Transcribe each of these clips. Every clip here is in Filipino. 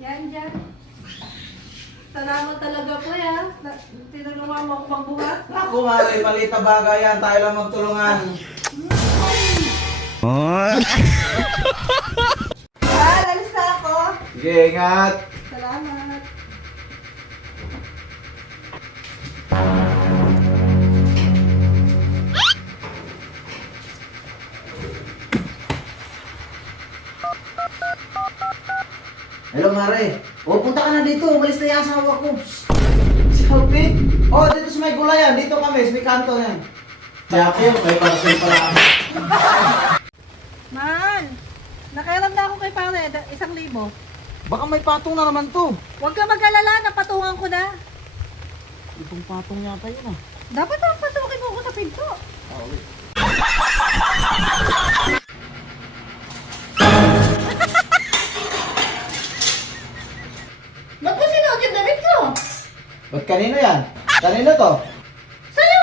Yan dyan. Salamat talaga po ya. Tinagawa mo ako magbuhat. Ako, Mare, maliit na bagay yan. Tayo lang magtulungan. Alis na ako. Sige, ingat. Salamat. Hello, Mare. O, punta ka na dito. Umalis na yung asawa ko. Selfie? O, dito sa may gulayan. Dito kami, sa may kanto yan. Kaya kayo, may parcel pala kami. Mahal, nakairam na ako kay pare, 1,000. Baka may patong na naman to. Huwag ka mag-alala, napatungan ko na. Itong patong yata yun ah. Dapat ang pasukin mo ako sa pinto. Ba't mo sinuot yung damit ko? Ba't kanino yan? Kanino to? Sa'yo!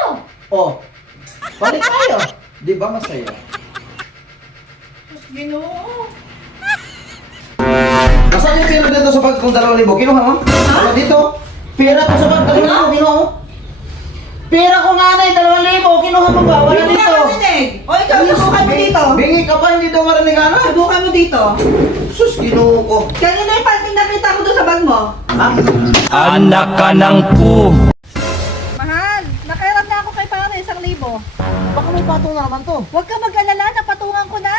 O, balik tayo. Di ba masaya? Ginoo. Nasaan yung pera dito sa bag kong 2,000? Kinuha mo? Ano dito? Pera ko sa bag 2,000, kinuha mo? Pera ko nga na 2,000, kinuha mo ba? Wala Hindi dito. ka marinig. O ikaw, subukan mo dito. Bingi ka pa, hindi daw marinig ano? Subukan mo dito. Sus, kinuha ko. Kanina yung panting nakita ko doon sa bag mo. Ha? Anak ka ng pu. Mahal, nakairam na ako kay pare, 1,000. Baka may patong na naman to. Huwag ka mag-alala, napatungan ko na.